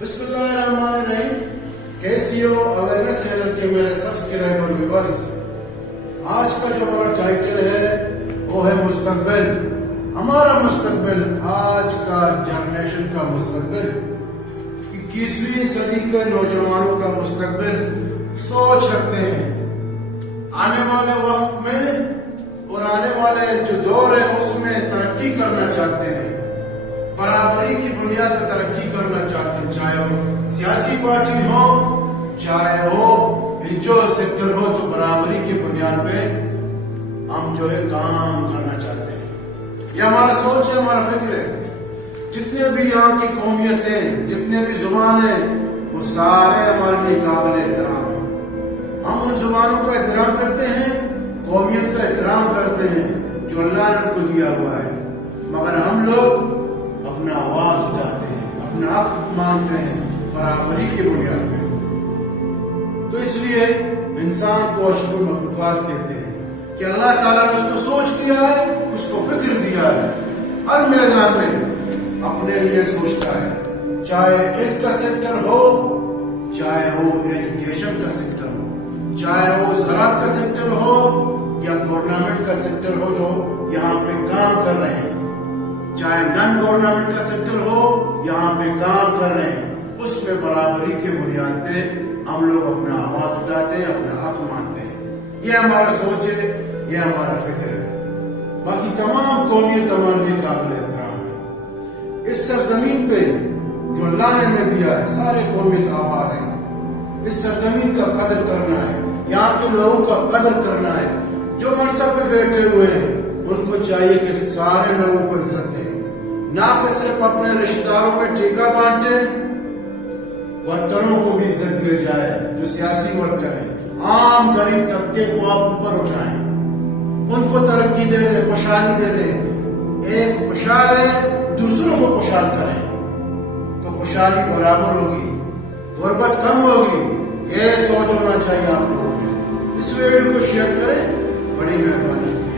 بسم اللہ الرحمن الرحیم. KCO اویئرنیس چینل کے میرے سبسکرائبر ویورز، آج کا جو ہمارا ٹائٹل ہے وہ ہے مستقبل. ہمارا مستقبل، آج کا جنریشن کا مستقبل، 21ویں صدی کے نوجوانوں کا مستقبل سوچ رکھتے ہیں. آنے والے وقت میں اور آنے والے جو دور ہے اس میں ترقی کرنا چاہتے ہیں، برابری کی بنیاد پر ترقی کرنا چاہتے ہیں، چاہے وہ سیاسی پارٹی ہو چاہے وہ جو سیکٹر ہو، تو برابری کی بنیاد پہ ہم جو ہے کام کرنا چاہتے ہیں. یہ ہمارا سوچ ہے، ہمارا فکر ہے. جتنے بھی یہاں کی قومیتیں، جتنے بھی زبان ہیں، وہ سارے ہمارے لیے قابل احترام ہیں. ہم ان زبانوں کا احترام کرتے ہیں، قومیت کا احترام کرتے ہیں جو اللہ نے ان کو دیا ہوا ہے، مگر ہم لوگ اپنا آواز اٹھاتے ہیں، اپنا حق مانگتے ہیں برابری کی بنیاد پہ. تو اس لیے انسان کو اشرف المخلوقات کہتے ہیں کہ اللہ تعالیٰ نے اس کو سوچ دیا ہے، اس کو فکر دیا ہے، ہر میدان میں اپنے لیے سوچتا ہے. چاہے علم کا سیکٹر ہو، چاہے وہ ایجوکیشن کا سیکٹر ہو، چاہے وہ زراعت کا سیکٹر ہو یا گورنمنٹ کا سیکٹر ہو جو یہاں پہ کام کر رہے ہیں، چاہے نان گورنمنٹ کا سیکٹر ہو یہاں پہ کام کر رہے ہیں، اس میں برابری کے بنیاد پہ ہم لوگ اپنا آواز اٹھاتے ہیں، اپنا حق مانتے ہیں. یہ ہمارا سوچ ہے، یہ ہمارا فکر ہے. باقی تمام قومیت ہمارے لیے قابل احترام ہے. اس سرزمین پہ جو اللہ نے ہمیں دیا ہے، سارے قومیت آباد ہیں. اس سرزمین کا قدر کرنا ہے، یہاں کے لوگوں کا قدر کرنا ہے. جو منصب پہ بیٹھے ہوئے ہیں ان کو چاہیے کہ سارے لوگوں کو عزت دیں، نہ کہ صرف اپنے رشتہ داروں میں ٹھیکہ بانٹے. ورکروں کو بھی عزت دی جائے، جو سیاسی ورکر ہیں، عام غریب طبقے کو آپ اوپر اٹھائیں، ان کو ترقی دے دیں، خوشحالی دے دیں. ایک خوشحال ہے، دوسروں کو خوشحال کریں تو خوشحالی برابر ہوگی، غربت کم ہوگی. یہ سوچ ہونا چاہیے آپ لوگوں میں. اس ویڈیو کو شیئر کریں، بڑی مہربانی.